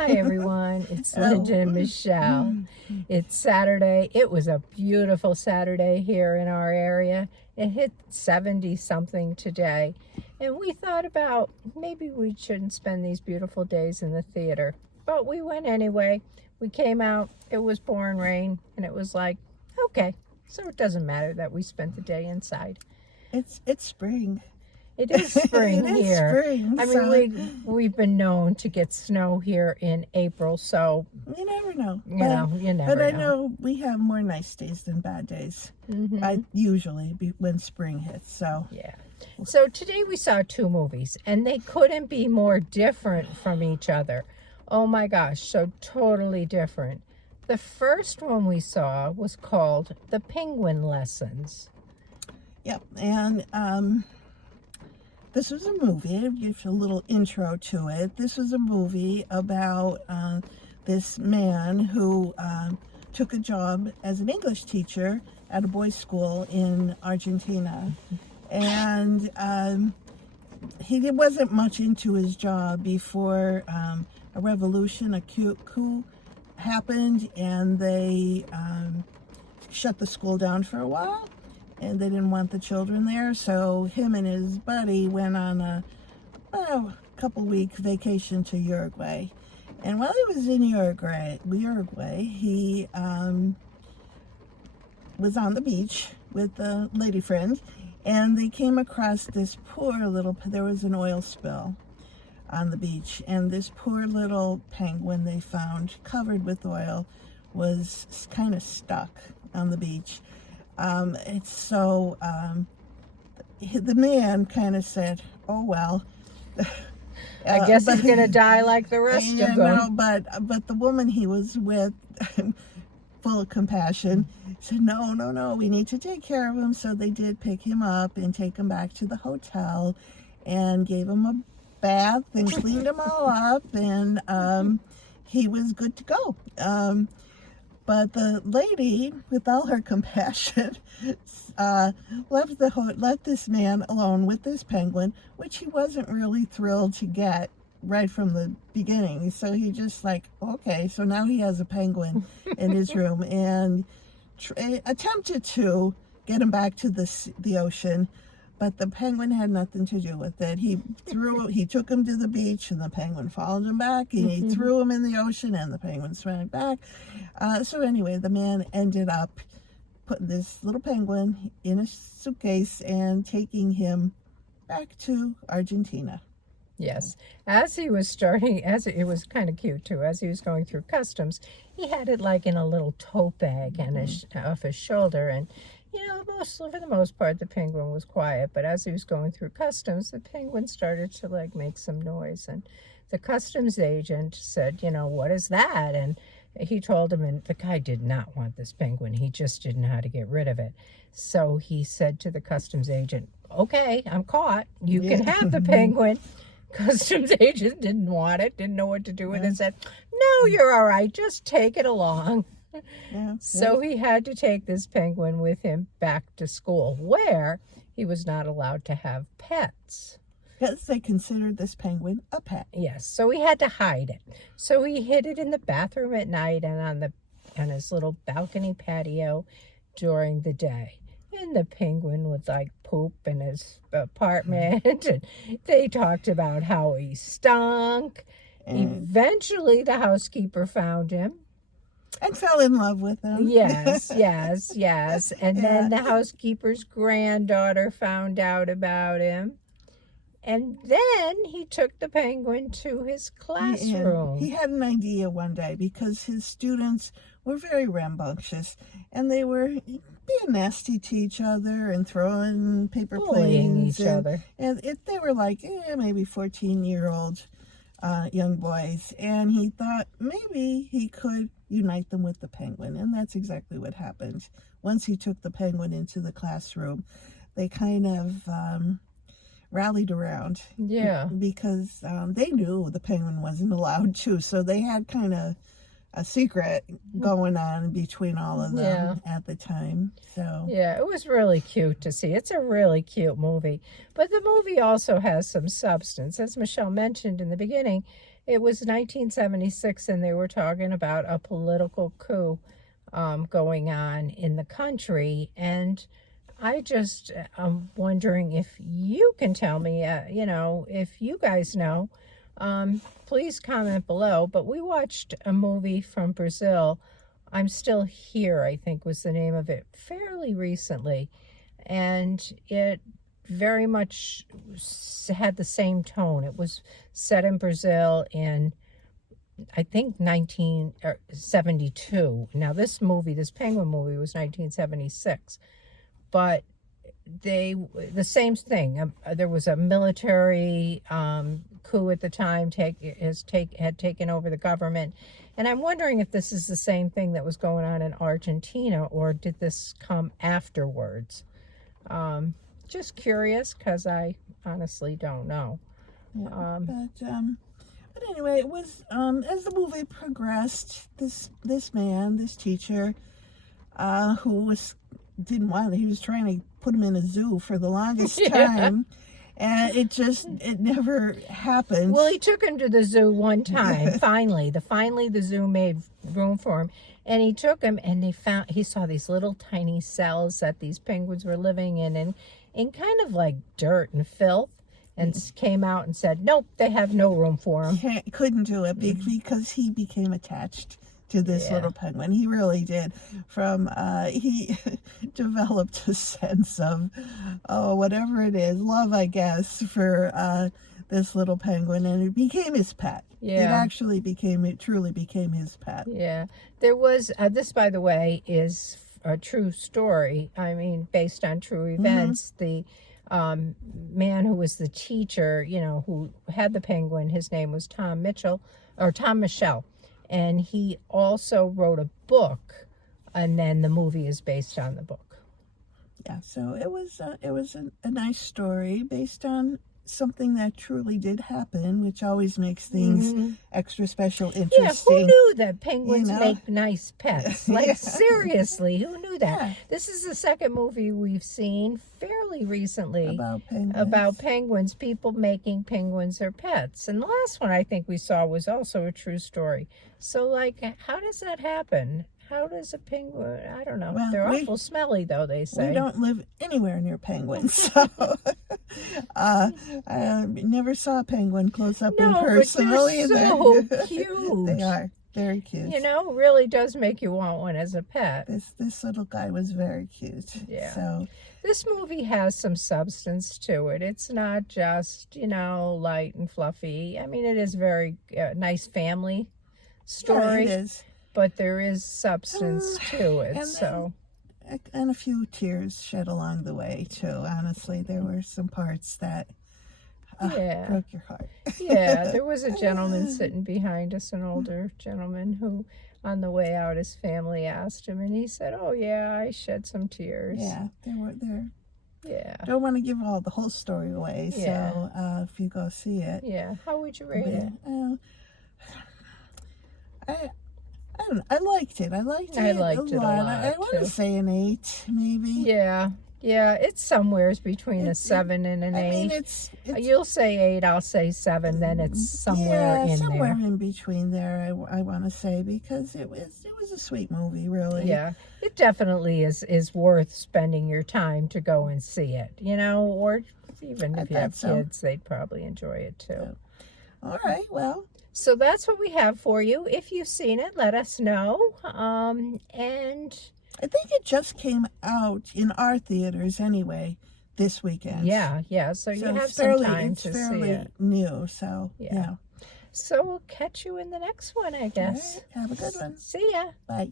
Hi everyone, it's Oh. Linda and Michelle. It's Saturday. It was a beautiful Saturday here in our area. It hit 70 something today. And we thought about maybe we shouldn't spend these beautiful days in the theater. But we went anyway. We came out, it was pouring rain, and it was like, okay, so it doesn't matter that we spent the day inside. It's spring. It is spring It is here. spring, I so mean, we've been known to get snow here in April, so you never know. you never But I know. know we have more nice days than bad days. I usually when spring hits. So Yeah. So today we saw two movies, and they couldn't be more different from each other. Oh my gosh, so totally different. The first one we saw was called The Penguin Lessons. yep, and this was a movie. I'll give you a little intro to it. This was a movie about this man who took a job as an English teacher at a boys' school in Argentina. And he wasn't much into his job before a revolution, a coup happened, and they shut the school down for a while. And they didn't want the children there, so him and his buddy went on a couple-week vacation to Uruguay. And while he was in Uruguay, he was on the beach with a lady friend, and they came across this poor little, there was an oil spill on the beach, and this poor little penguin they found covered with oil was kind of stuck on the beach. It's so, the man kind of said, oh, well. I guess he's going to die like the rest of them. No, but the woman he was with, full of compassion, said, no, we need to take care of him. So they did pick him up and take him back to the hotel and gave him a bath and cleaned him all up, and he was good to go. But the lady, with all her compassion, left this man alone with this penguin, which he wasn't really thrilled to get right from the beginning. So he just like, okay, so now he has a penguin in his room, and attempted to get him back to the ocean. But the penguin had nothing to do with it. He took him to the beach, and the penguin followed him back, and he threw him in the ocean, and the penguin swam back. So anyway, the man ended up putting this little penguin in a suitcase and taking him back to Argentina. Yes. As it was kind of cute too, as he was going through customs, he had it like in a little tote bag and off his shoulder, and for the most part, the penguin was quiet, but as he was going through customs, the penguin started to like make some noise, and the customs agent said, what is that? And he told him, and the guy did not want this penguin. He just didn't know how to get rid of it. So he said to the customs agent, okay, I'm caught. You can have the penguin. Customs agent didn't want it, didn't know what to do with it, said, no, you're all right, just take it along. So he had to take this penguin with him back to school, where he was not allowed to have pets. Yes, they considered this penguin a pet. Yes, so he had to hide it. So he hid it in the bathroom at night and on his little balcony patio during the day. And the penguin would like poop in his apartment, and they talked about how he stunk. Eventually, the housekeeper found him. And fell in love with him. Yes. And then the housekeeper's granddaughter found out about him. And then he took the penguin to his classroom. He had an idea one day, because his students were very rambunctious, and they were being nasty to each other and throwing paper planes. Each other. And they were like maybe 14-year-old young boys. And he thought maybe he could unite them with the penguin. And that's exactly what happened. Once he took the penguin into the classroom, they kind of rallied around. Yeah. Because they knew the penguin wasn't allowed to. So they had kind of a secret going on between all of them at the time. So yeah, it was really cute to see. It's a really cute movie. But the movie also has some substance. As Michelle mentioned in the beginning, It was 1976, and they were talking about a political coup going on in the country. And I'm wondering if you can tell me, if you guys know, please comment below. But we watched a movie from Brazil. I'm Still Here, I think was the name of it, fairly recently. And it very much had the same tone. It was set in Brazil in, I think, 1972. Now, this Penguin movie, was 1976. But the same thing. There was a military coup at the time had taken over the government. And I'm wondering if this is the same thing that was going on in Argentina, or did this come afterwards? Just curious, because I honestly don't know. Yeah, but anyway, it was as the movie progressed, this teacher, who he was trying to put him in a zoo for the longest time, and it never happened. Well, he took him to the zoo one time. Finally, the zoo made room for him, and he took him, and he saw these little tiny cells that these penguins were living in kind of like dirt and filth, and came out and said, nope, they have no room for him. Couldn't do it because he became attached to this little penguin. He really did. He developed a sense of, whatever it is, love, I guess, for this little penguin, and it became his pet. Yeah. It truly became his pet. Yeah. There was, this, by the way, is a true story. I mean, based on true events. The man who was the teacher, who had the penguin, his name was Tom Michel. And he also wrote a book, and then the movie is based on the book. Yeah, so it was a nice story based on something that truly did happen, which always makes things extra special, interesting. Yeah, who knew that penguins make nice pets? Like, seriously, who knew that? Yeah. This is the second movie we've seen fairly recently about penguins, people making penguins their pets. And the last one I think we saw was also a true story. So, like, how does that happen? How does a penguin, I don't know. Well, they're awful smelly, though, they say. We don't live anywhere near penguins, so I never saw a penguin close up in person. But they're so cute. They are very cute. Really does make you want one as a pet. This little guy was very cute. Yeah. So this movie has some substance to it. It's not just, light and fluffy. I mean, it is very nice family story. Yeah, it is. But there is substance to it, and a few tears shed along the way too. Honestly, there were some parts that broke your heart. Yeah, there was a gentleman sitting behind us, an older gentleman, who, on the way out, his family asked him, and he said, "Oh yeah, I shed some tears." Yeah, they were there. Yeah. Don't want to give the whole story away. Yeah. So if you go see it, how would you rate it? I liked it. I liked it a lot. I want to say an 8, maybe. Yeah, it's somewhere between a 7 and an 8. I mean, it's you'll say 8, I'll say 7. Then it's somewhere in between there. I want to say, because it was a sweet movie, really. Yeah, it definitely is worth spending your time to go and see it. Or even if you have kids, they'd probably enjoy it too. Yeah. All right, well. So that's what we have for you. If you've seen it, let us know. And I think it just came out in our theaters anyway this weekend. Yeah. So you have some time to see it. It's fairly new, so yeah. So we'll catch you in the next one, I guess. All right, have a good one. See ya. Bye.